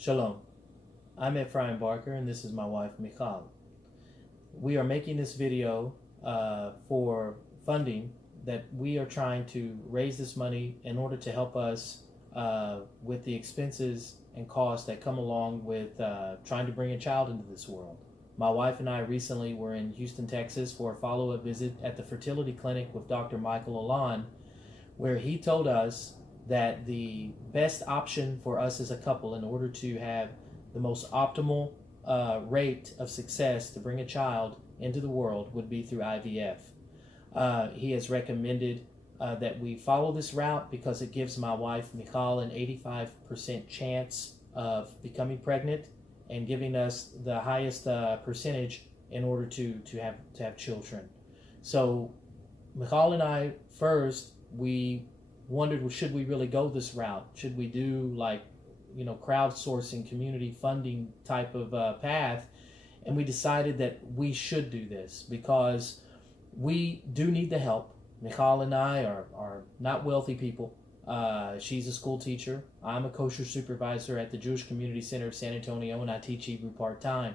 Shalom. I'm Ephraim Barker, and this is my wife, Michal. We are making this video for funding that we are trying to raise this money in order to help us with the expenses and costs that come along with trying to bring a child into this world. My wife and I recently were in Houston, Texas for a follow-up visit at the fertility clinic with Dr. Michal, where he told us that the best option for us as a couple in order to have the most optimal rate of success to bring a child into the world would be through IVF. He has recommended that we follow this route because it gives my wife Michal an 85% chance of becoming pregnant and giving us the highest percentage in order to have children. So Michal and I first, we wondered, well, should we really go this route? Should we do crowdsourcing, community funding type of path? And we decided that we should do this because we do need the help. Michal and I are not wealthy people. She's a school teacher. I'm a kosher supervisor at the Jewish Community Center of San Antonio, and I teach Hebrew part-time.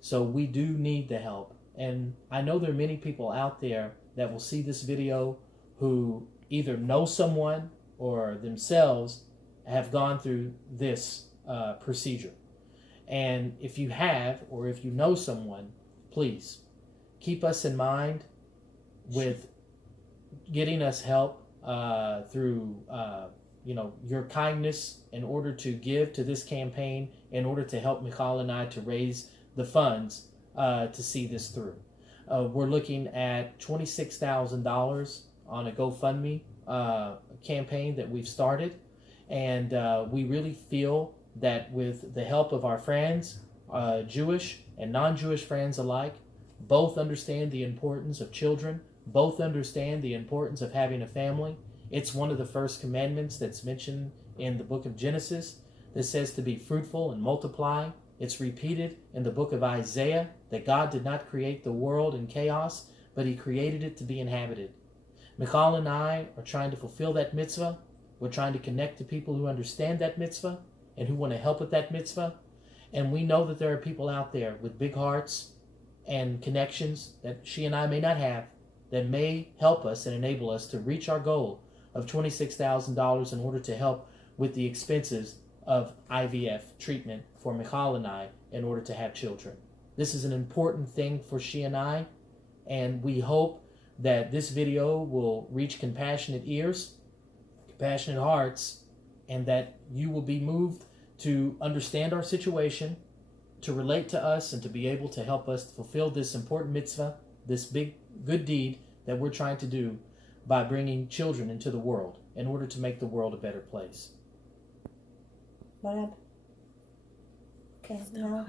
So we do need the help. And I know there are many people out there that will see this video who either know someone or themselves have gone through this procedure. And if you have, or if you know someone, please keep us in mind with getting us help through your kindness in order to give to this campaign, in order to help Michal and I to raise the funds to see this through. We're looking at $26,000 on a GoFundMe campaign that we've started, and we really feel that with the help of our friends, Jewish and non-Jewish friends alike, both understand the importance of children, both understand the importance of having a family. It's one of the first commandments that's mentioned in the book of Genesis that says to be fruitful and multiply. It's repeated in the book of Isaiah that God did not create the world in chaos, but he created it to be inhabited. Michal and I are trying to fulfill that mitzvah. We're trying to connect to people who understand that mitzvah and who want to help with that mitzvah. And we know that there are people out there with big hearts and connections that she and I may not have that may help us and enable us to reach our goal of $26,000 in order to help with the expenses of IVF treatment for Michal and I in order to have children. This is an important thing for she and I, and we hope that this video will reach compassionate ears, compassionate hearts, and that you will be moved to understand our situation, to relate to us, and to be able to help us to fulfill this important mitzvah, this big good deed that we're trying to do by bringing children into the world in order to make the world a better place. Okay, now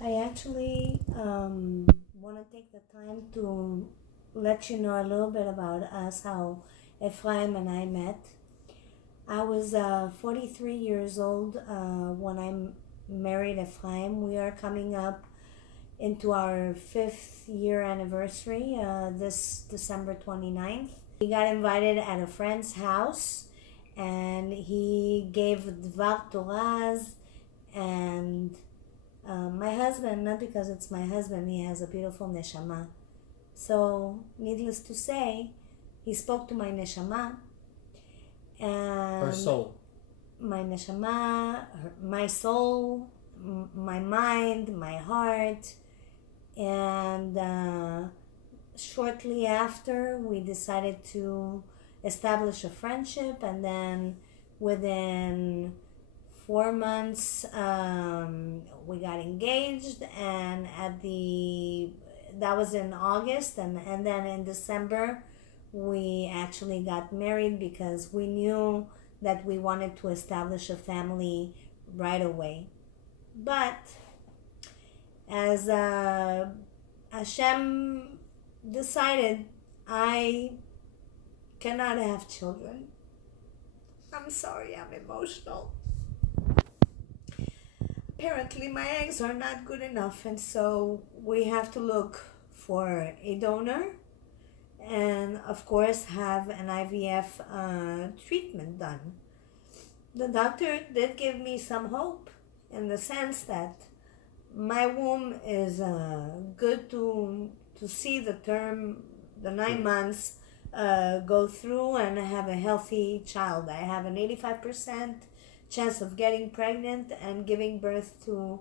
I actually want to take the time to let you know a little bit about us, how Ephraim and I met. I was 43 years old when I married Ephraim. We are coming up into our 5th year anniversary this December 29th. We got invited at a friend's house, and he gave Dvar Torahs, and my husband, not because it's my husband, he has a beautiful neshama. So, needless to say, he spoke to my neshama, and Her soul. my neshama, my soul, my mind, my heart, and shortly after we decided to establish a friendship, and then within 4 months we got engaged, and that was in August, and then in December we actually got married because we knew that we wanted to establish a family right away. But as Hashem decided, I cannot have children. I'm sorry, I'm emotional. Apparently my eggs are not good enough, and so we have to look for a donor and of course have an IVF treatment done. The doctor did give me some hope. in the sense that my womb is good to see the 9 months go through and have a healthy child. I have an 85% chance of getting pregnant and giving birth to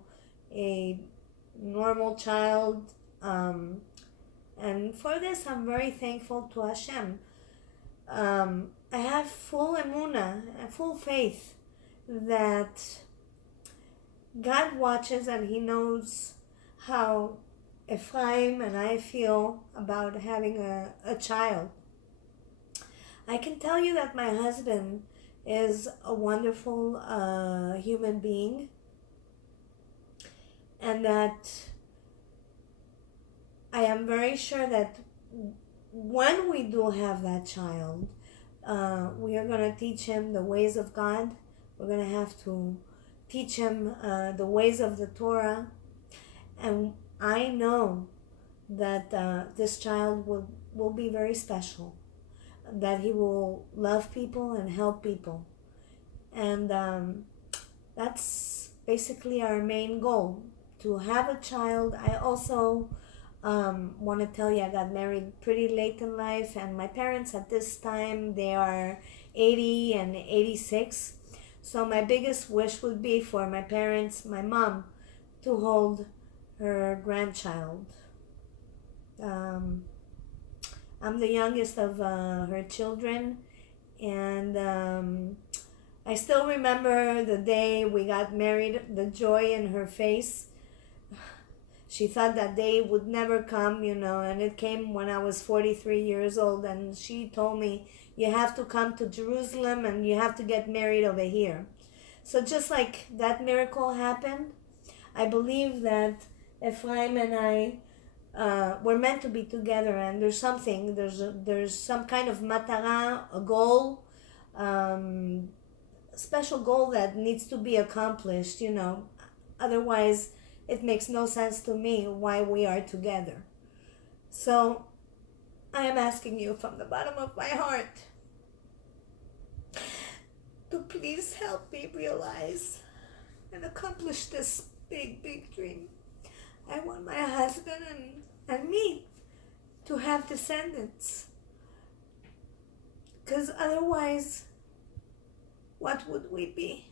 a normal child. And for this, I'm very thankful to Hashem. I have full emunah, full faith that God watches and He knows how Ephraim and I feel about having a child. I can tell you that my husband is a wonderful human being, and that I am very sure that when we do have that child, we are going to teach him the ways of God. We're going to have to teach him the ways of the Torah. And I know that this child will be very special, that he will love people and help people. And that's basically our main goal, to have a child. I also want to tell you, I got married pretty late in life, and my parents at this time, they are 80 and 86. So my biggest wish would be for my parents, my mom, to hold her grandchild. I'm the youngest of her children, and I still remember the day we got married, the joy in her face. She thought that day would never come, and it came when I was 43 years old, and she told me, you have to come to Jerusalem and you have to get married over here. So just like that miracle happened, I believe that Ephraim and I were meant to be together, and there's some kind of matara, a goal, special goal that needs to be accomplished, Otherwise, it makes no sense to me why we are together. So, I am asking you from the bottom of my heart to please help me realize and accomplish this big, big dream. I want my husband and me to have descendants. Because otherwise, what would we be?